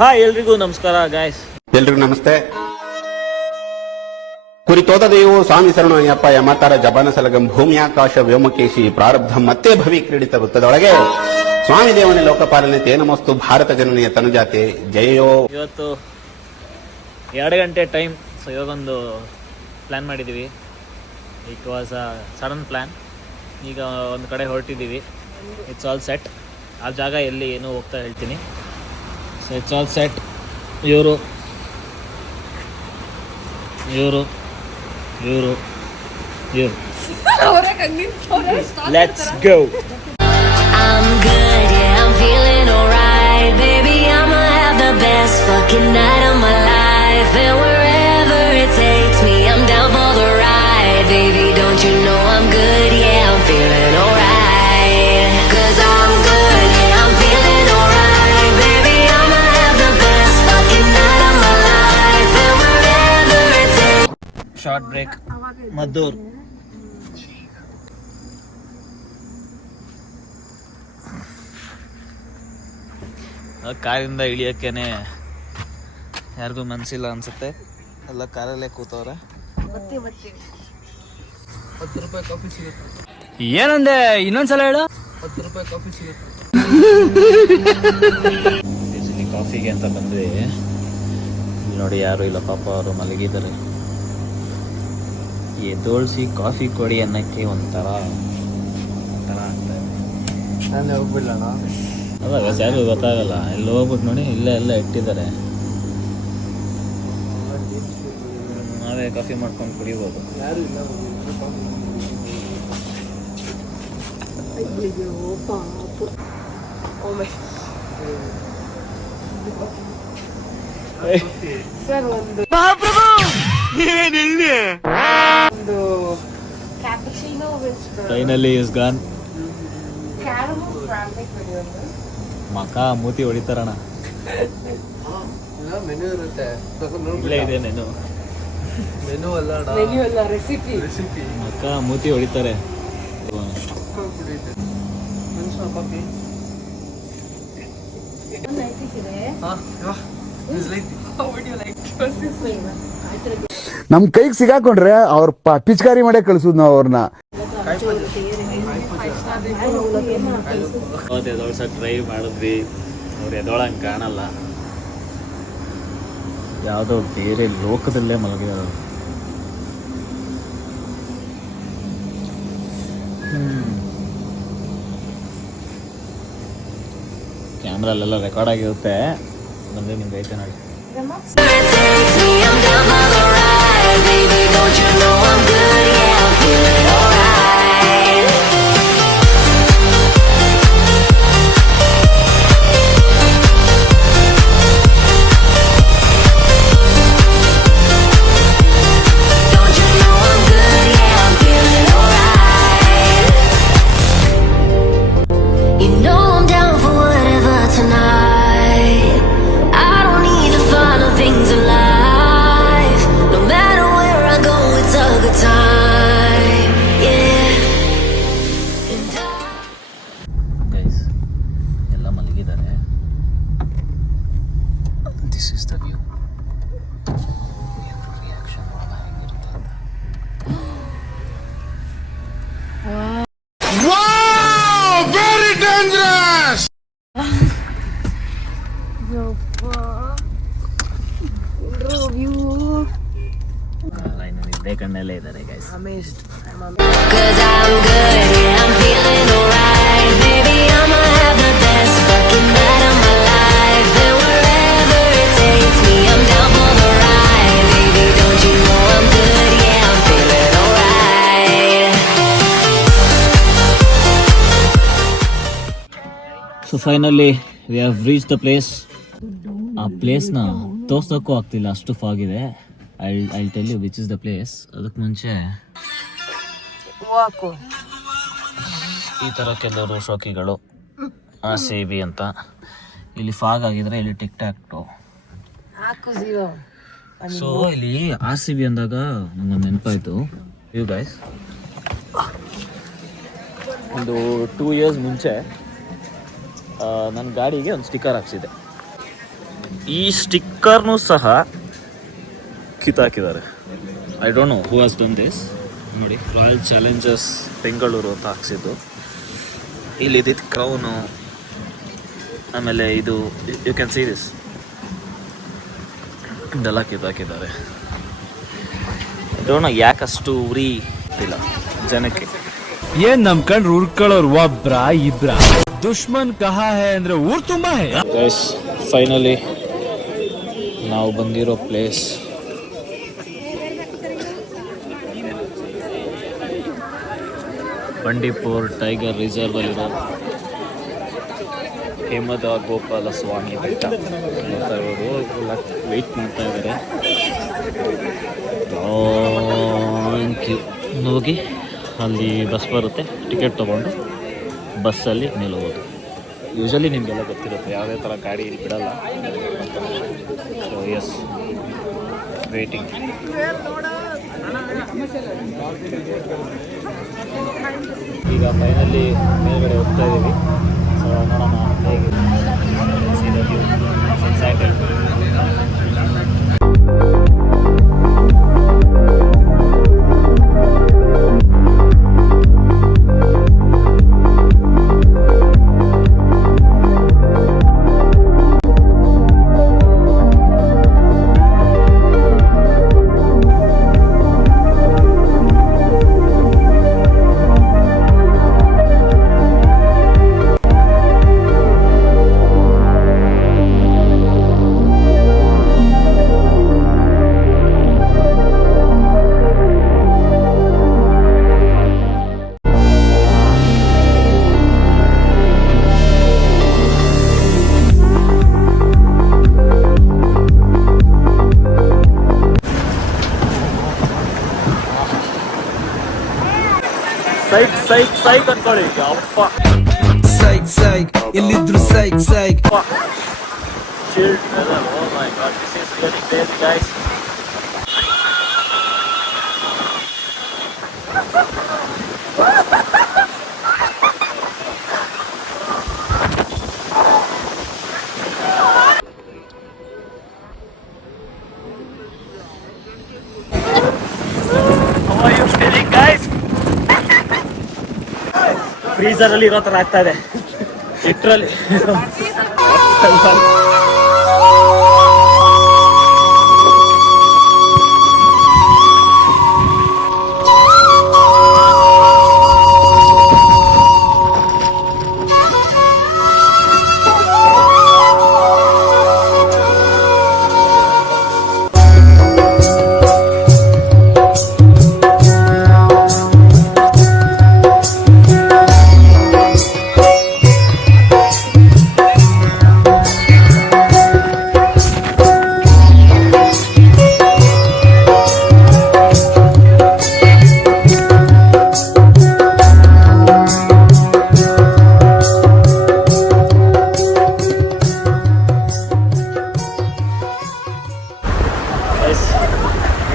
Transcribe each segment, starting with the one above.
Hi ಎಲ್ರಿಗೂ ನಮಸ್ಕಾರ guys. ಎಲ್ರಿಗೂ ನಮಸ್ತೆ. ಕುರಿತೋದದೆಯು ಸ್ವಾಮಿ ಶರಣಯ್ಯಪ್ಪ ಯಮತಾರ ಜಬಾನ ಸಲಗಂ ಭೂಮಿಯಾಕಾಶ ವ್ಯೋಮಕೇಶಿ ಪ್ರಾರಬ್ಧಂ ಮತ್ತೆ ಭವಿ ಕ್ರೀಡಿತ ವೃತ್ತದೊಳಗೆ ಸ್ವಾಮಿ ದೇವನೇ ಲೋಕಪಾಲನೆ ತೇನಮಸ್ತು ಭಾರತ ಜನನಿಯ ತನುಜಾತೆ ಜಯೋ. ಇವತ್ತು 2 ಗಂಟೆ ಟೈಮ್. ಸೊ ಇವಾಗೊಂದು ಪ್ಲ್ಯಾನ್ ಮಾಡಿದ್ದೀವಿ. It was a sudden plan. ಈಗ ಒಂದು ಕಡೆ ಹೊರಟಿದ್ದೀವಿ. It's all set. ಆ ಜಾಗ ಎಲ್ಲಿ ಏನೋ ಹೋಗ್ತಾ ಹೇಳ್ತೀನಿ. So it's all set. ಇವರು let's go. I'm good, yeah, I'm feeling alright. Baby, I'ma have the best fucking night of my life. And wherever it takes me, I'm down for the ride. Baby, don't you know I'm good, yeah, I'm feeling alright. 'Cause I'm good, yeah, I'm feeling alright. Baby, I'ma have the best fucking night of my life. And wherever it takes. Short break. Maddur. ಕಾರಿಂದ ಇಳಿಯೋಕ್ಕೇನೆ ಯಾರಿಗೂ ಮನಸ್ಸಿಲ್ಲ ಅನ್ಸುತ್ತೆ. ಎಲ್ಲ ಕಾರಲ್ಲೇ ಕೂತವ್ರೆ. 10 ರೂಪಾಯಿ coffee ಸಿಗುತ್ತೆ. ಏನಂದೆ? ಇನ್ನೊಂದ್ಸಲ ಹೇಳು. 10 ರೂಪಾಯಿ ಕಾಫಿ ಸಿಗುತ್ತೆ. ಕಾಫಿಗೆ ಅಂತ ಬಂದ್ವಿ. ಇಲ್ಲಿ ನೋಡಿ ಯಾರು ಇಲ್ಲ ಪಾಪ, ಅವರು ಮಲಗಿದ್ದಾರೆ. ಎದ್ದೋಳ್ಸಿ ಕಾಫಿ ಕೊಡಿ ಅನ್ನಕ್ಕೆ ಒಂಥರ ಆಗ್ತಾ ಇದೆ. ನಾನು ಹೋಗ್ಬಿಡೋಣ. ಅದಾಗ ಯಾರಿಗೂ ಗೊತ್ತಾಗಲ್ಲ. ಇಲ್ಲಿ ಹೋಗ್ಬಿಟ್ಟು ನೋಡಿ, ಇಲ್ಲೇ ಎಲ್ಲ ಇಟ್ಟಿದ್ದಾರೆ. ನಾವೇ ಕಾಫಿ ಮಾಡ್ಕೊಂಡು ಕುಡಿಬೋದು. ಯಾರು ಇಲ್ಲ. Finally is gone. ಮಕ ಮೂತಿ ಹೊಡಿತಾರಣ. ಮೆನು ಇರುತ್ತೆ. ಇಲ್ಲೇ ಇದೆ ಮೆನು. ಮೆನು ಅಲ್ಲ, ರೆಸಿಪಿ. ಮಕ ಮೂತಿ ಹೊಡಿತಾರೆ. ನಮ್ ಕೈಗೆ ಸಿಗಾಕೊಂಡ್ರೆ ಅವ್ರ ಪಿಚ್ಕಾರಿ ಮಾಡೇ ಕಳ್ಸುದ್ ನಾವು ಅವ್ರನ್ನ. ಎದೊಳ್ಸಕ್ ಟ್ರೈ ಮಾಡಿದ್ವಿ. ಅವ್ರು ಎದೊಳಂಗೆ ಕಾಣಲ್ಲ. ಯಾವುದೋ ಬೇರೆ ಲೋಕದಲ್ಲೇ ಮಲಗಿರೋದು. ಕ್ಯಾಮ್ರಲ್ಲೆಲ್ಲ ರೆಕಾರ್ಡ್ ಆಗಿರುತ್ತೆ. ಬಂದ್ರೆ ನಿಮ್ಗೆ ಐತೆ ನೋಡಿ. Baby, don't you know I'm good, yeah, I'm feeling alright. Don't you know I'm good, yeah, I'm feeling alright. You know I'm down for whatever tonight. I don't need the final things in life. No matter where I go, it's a good time, yeah. And guys ಎಲ್ಲ ಮಲಗಿದ್ದಾರೆ. This is the view. Reaction ನೋಡೋಣ ಹೇಗಿರುತ್ತೆ ಅಂತ. ಇನ್ನು ನಿದ್ದೆ ಕಣ್ಣಲ್ಲೇ ಇದ್ದಾರೆ guys. 'cause I'm good, yeah, I'm feeling alright. Baby, I'ma have the best fucking night of my life. And wherever it takes me, I'm down for the ride. Baby, don't you know I'm good, yeah, I'm feeling alright. So finally we have reach the place. ಆ ಪ್ಲೇಸ್ನ ತೋರ್ಸೋಕ್ಕೂ ಆಗ್ತಿಲ್ಲ, ಅಷ್ಟು fog ಇದೆ. I tell you which is the place. ಅದಕ್ಕೆ ಮುಂಚೆ ಈ ಥರ ಕೆಲವರು ಶೋಕಿಗಳು RCB ಅಂತ. ಇಲ್ಲಿ ಫಾಗ್ ಆಗಿದ್ರೆ ಇಲ್ಲಿ ಟಿಕ್ ಟಾಕ್ಟು. ಸೊ ಇಲ್ಲಿ RCB ಅಂದಾಗ ನಂಗೊಂದು ನೆನಪಾಯಿತು. ಯು ಗೈಸ್, ಒಂದು 2 years ಮುಂಚೆ ನನ್ನ ಗಾಡಿಗೆ ಒಂದು ಸ್ಟಿಕ್ಕರ್ ಹಾಕ್ಸಿದೆ. ಈ ಸ್ಟಿಕ್ಕರ್ನೂ ಸಹ ಕಿತ್ತಾಕಿದ್ದಾರೆ. I don't know who has done this. ನೋಡಿ, ರಾಯಲ್ ಚಾಲೆಂಜರ್ಸ್ ಬೆಂಗಳೂರು ಅಂತ ಹಾಕ್ಸಿದ್ದು. ಇಲ್ಲಿದ್ದಿದ್ದು ಕ್ರೌನು, ಆಮೇಲೆ ಇದು ಯು ಕ್ಯಾನ್ ಸಿ ದಿಸ್, ಇದೆಲ್ಲ ಕಿತ್ತಾಕಿದ್ದಾರೆ. ಡೋಂಟ್ ನೋ ಯಾಕಷ್ಟು ಉರಿ ಇಲ್ಲ ಜನಕ್ಕೆ. ಏನ್ ನಮ್ ಕಂಡ್ರು ಉರ್ಕೊಳ್ಳೋರು ಒಬ್ರ ಇಬ್ರ, ದುಶ್ಮನ್ ಕಹಾ ಹೇ ಅಂದ್ರೆ ಊರ್ ತುಂಬಾ ಹೇ. ಗೈಸ್, ಫೈನಲಿ ನಾವು ಬಂದಿರೋ ಪ್ಲೇಸ್ ಬಂಡೀಪುರ್ ಟೈಗರ್ ರಿಸರ್ವ್ ಅಲ್ಲಿರೋ ಹೇಮದ ಗೋಪಾಲ ಸ್ವಾಮಿ ಬೆಟ್ಟ ನೋಡ್ತಾ ಇರೋದು. ವೆಯ್ಟ್ ಮಾಡ್ತಾ ಇದ್ದಾರೆ. Thank you. ಹೋಗಿ ಅಲ್ಲಿ ಬಸ್ ಬರುತ್ತೆ, ಟಿಕೆಟ್ ತೊಗೊಂಡು ಬಸ್ಸಲ್ಲಿ ನಿಲ್ಲಬಹುದು. ಯೂಶಲಿ ನಿಮಗೆಲ್ಲ ಗೊತ್ತಿರುತ್ತೆ ಯಾವುದೇ ಥರ ಗಾಡಿ ಇಲ್ಲಿ ಬಿಡಲ್ಲ. So yes, waiting. ಈಗ ಫೈನಲಿ ಮೇಲ್ಗಡೆ ಹೋಗ್ತಾ ಇದ್ದೀವಿ. ಸೊ ನೋಡೋಣ ಹೇಗೆ. ಸೈಕ್ ಸೈಕ್ ಸೈಕ್ ಅನ್ಕೊಳ್ಳಿ. ಅಪ್ಪ ಸೈಕ್ ಸೈಕ್ ಎಲ್ಲಿದ್ರು ಸೈಕ್ ಸೈಕ್. chilled weather. Oh my god, this is getting crazy, guys. How are you feeling, guys? Freezer ಅಲ್ಲಿ ಇರೋ ತರ ಆಗ್ತಾ ಇದೆ ಲಿಟ್ರಲಿ.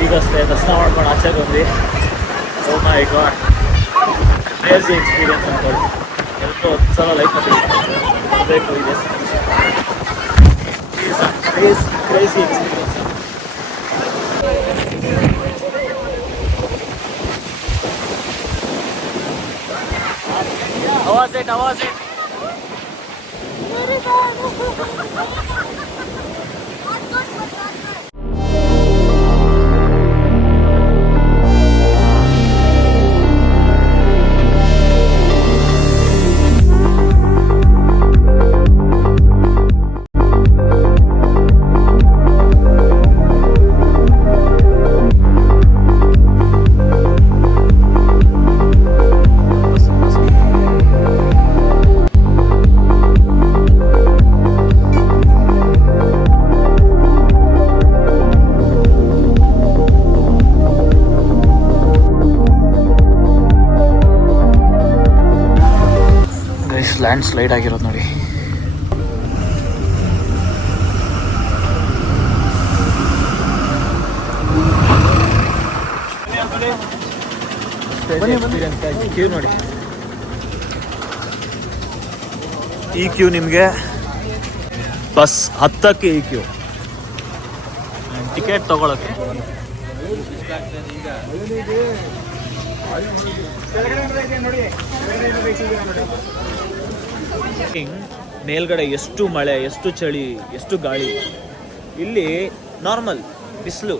ಈಗಷ್ಟೇ ದರ್ಶನ ಮಾಡ್ಕೊಂಡು ಆಚೆಗೆ ಬಂದ್ವಿ. ಓ ಮೈ ಗಾಡ್, ಕ್ರೇಜಿ ಎಕ್ಸ್ಪೀರಿಯನ್ಸ್ ಅನ್ಕೊಳ್ಳಿ. ಎಲ್ಲರೂ ಒಂದು ಸಲ ಲೈಫಲ್ಲಿ ಬರಬೇಕು ಇದೆ. Crazy experience. Awaaz it. Land slide ಆಗಿರೋದು ನೋಡಿ. ಕ್ಯೂ ನೋಡಿ, ಈ ಕ್ಯೂ ನಿಮಗೆ ಬಸ್ ಹತ್ತಕ್ಕೆ ಈ ಕ್ಯೂ. ಟಿಕೆಟ್ ತಗೊಳಕ್ಕೆ ಮೇಲ್ಗಡೆ ಎಷ್ಟು ಮಳೆ, ಎಷ್ಟು ಚಳಿ, ಎಷ್ಟು ಗಾಳಿ. ಇಲ್ಲಿ ನಾರ್ಮಲ್ ಬಿಸಿಲು,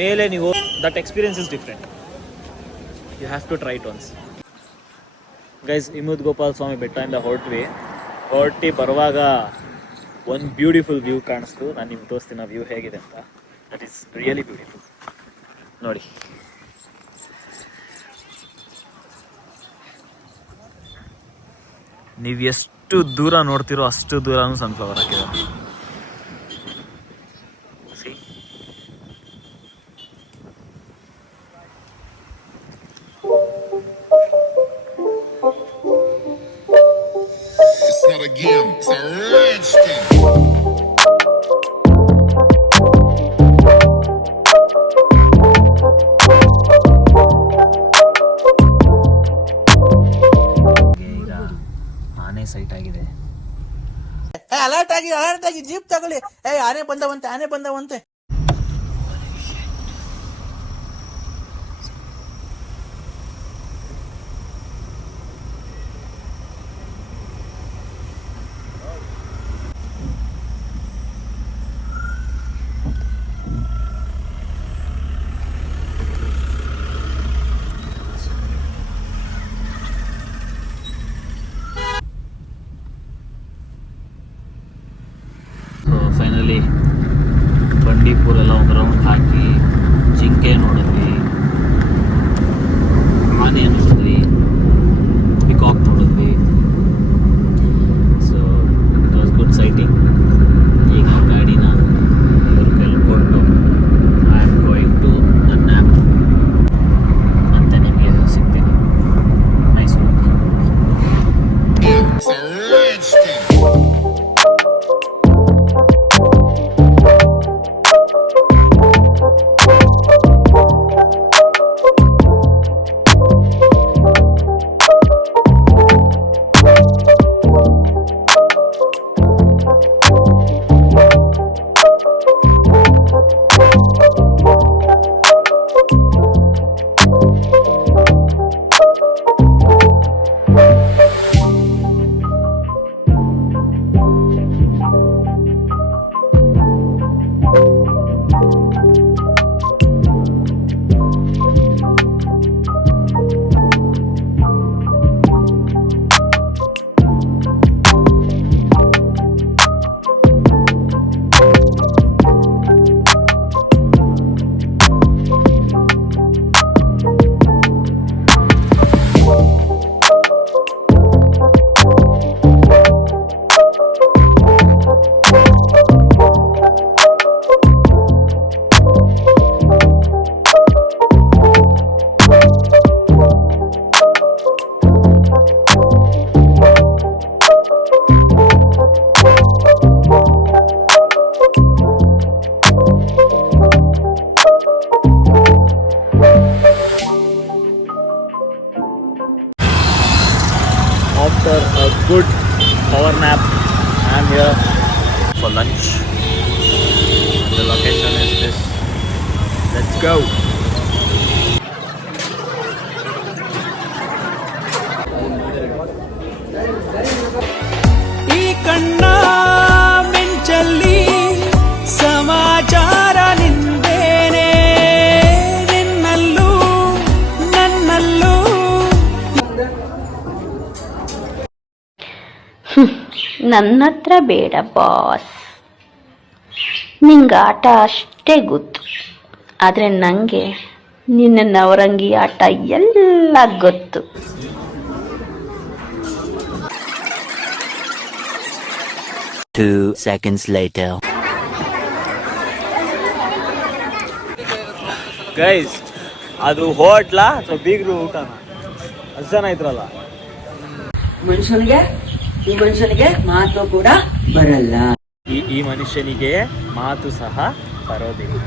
ಮೇಲೆ ನೀವು that experience is different. You have to try it once. Guys, Himavad Gopala Swamy ಬೆಟ್ಟದಿಂದ ಹೊರಟಿ ಬರುವಾಗ ಒಂದು ಬ್ಯೂಟಿಫುಲ್ ವ್ಯೂ ಕಾಣಿಸ್ತು. ನಾನು ನಿಮ್ಗೆ ತೋರಿಸ್ತೀನಿ ಆ ವ್ಯೂ ಹೇಗಿದೆ ಅಂತ. That is really beautiful. ನೋಡಿ, ನೀವು ಎಷ್ಟು ದೂರ ನೋಡ್ತಿರೋ ಅಷ್ಟು ದೂರನೂ ಸನ್ಫ್ಲವರ್ ಹಾಕಿದ್ದಾರೆ. It's not a game, it's a rich thing. ಆನೆ ಸೈಟ್ ಆಗಿದೆ. ಅಲರ್ಟ್ ಆಗಿ ಜೀಪ್ ತಗೊಳ್ಳಿ. ಆನೆ ಬಂದವಂತೆ. ಫೈನಲಿ ಬಂಡೀಪುರೆಲ್ಲ ಒಂದು ರೌಂಡ್ ಹಾಕಿ ಜಿಂಕೆ ನೋಡಿದ್ವಿ, ಆನೆ ನೋಡಿದ್ವಿ, ಪಿಕಾಕ್ ನೋಡಿದ್ವಿ. So it was good sighting. ಈಗ ಗಾಡಿನ ಇವ್ರ ಕೈಲಿ ಕೊಟ್ಟು I am going to the nap ಅಂತ ನಿಮಗೆ ಸಿಗ್ತೀನಿ. Nice. It's a rich thing. After a good power nap, I am here for lunch. The location is this. Let's go. ಈ ಕಣ್ಣ ಮಿಂಚಲ್ಲಿ ಸಮಾಚಾರ ನಿಂದೇನೆ, ನಿನ್ನಲ್ಲೂ ನನ್ನಲ್ಲೂ. ನನ್ನ ಹತ್ರ ಬೇಡ ಬಾಸ್, ನಿಂಗೆ ಆಟ ಅಷ್ಟೇ ಗೊತ್ತು. ಆದರೆ ನನಗೆ ನಿನ್ನ ನವರಂಗಿ ಆಟ ಎಲ್ಲ ಗೊತ್ತು. Two seconds later. ಗೈಸ್, ಅದು ಹೋಟ್ಲಾ ಅಥವಾ ಬೀಗ್ರು ಊಟನ? ಅಷ್ಟು ಜನ ಇದ್ರಲ್ಲ. ಈ ಮನುಷ್ಯನಿಗೆ ಮಾತು ಕೂಡ ಬರಲ್ಲ. ಈ ಮನುಷ್ಯನಿಗೆ ಮಾತು ಸಹ ಬರೋದಿಲ್ಲ.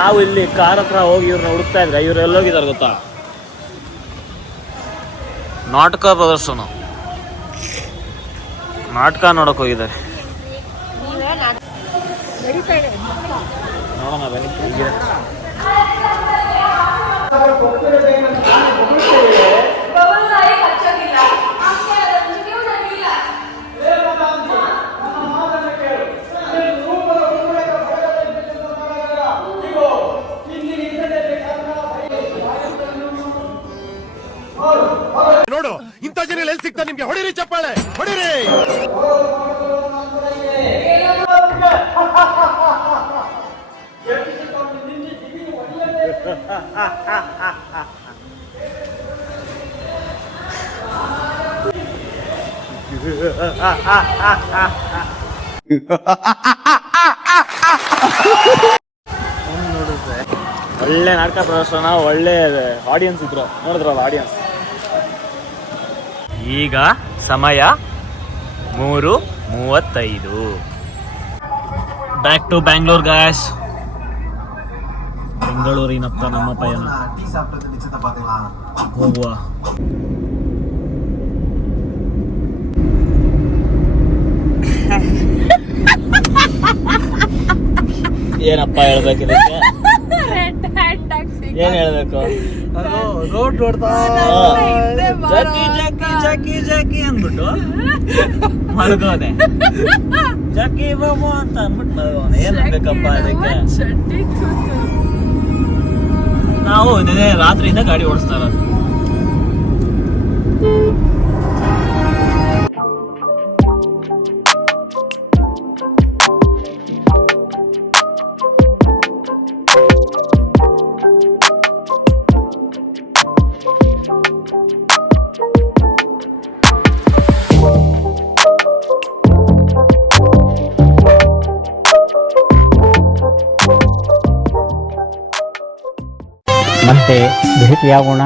ನಾವು ಇಲ್ಲಿ ಕಾರ್ ಹತ್ರ ಹೋಗಿ ಇವ್ರನ್ನ ಹುಡುಕ್ತಾ ಇದ್ರೆ ಇವ್ರು ಎಲ್ಲೋಗಿದ್ದಾರೆ ಗೊತ್ತಾ? ನಾಟಕ ಪ್ರದರ್ಶನ, ನಾಟಕ ನೋಡಕ್ ಹೋಗಿದ್ದಾರೆ. ನೋಡೋಣ ಬನ್ನಿ ಹೇಗಿದೆ. ನೋಡು ಇಂಥ ಜನ ಎಲ್ಲಿ ಸಿಗ್ತಾ ನಿಮ್ಗೆ? ಹೊಡಿರಿ ಚಪ್ಪಾಳೆ, ಹೊಡಿರಿ. ಒಳ್ಳೆ ನಾಟಕ ಪ್ರದರ್ಶನ, ಒಳ್ಳೆ ಆಡಿಯನ್ಸ್ ಇದ್ರು, ನೋಡಿದ್ರಲ್ಲ ಆಡಿಯನ್ಸ್. ಈಗ ಸಮಯ 3:35. Back to Bangalore guys. ಬೆಂಗಳೂರಿನತ್ತ ನಮ್ಮ ಪಯಣ. ಹೋಗುವ. ಏನಪ್ಪ ಹೇಳ್ಬೇಕು ಇದಕ್ಕೆ? ಏನ್ ಹೇಳ್ಬೇಕು? ರೋಡ್ ನೋಡ್ತಾ ಜಕ್ಕಿ ಜಕ್ಕಿ ಜಕ್ಕಿ ಜಕ್ಕಿ ಅಂದ್ಬಿಟ್ಟು ಮಲಗೋದೆ. ಜಕ್ಕಿ ಬಾಬು ಅಂತ ಅಂದ್ಬಿಟ್ಟು ಮಲಗೋನೆ. ಏನ್ ಅನ್ಬೇಕಪ್ಪ ಅದಕ್ಕೆ? ನಾವು ನಿನ್ನೆ ರಾತ್ರಿಯಿಂದ ಗಾಡಿ ಓಡಿಸ್ತಾ ಇರೋದು. ಮತ್ತೆ ಭೇಟಿಯಾಗೋಣ.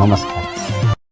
ನಮಸ್ಕಾರ.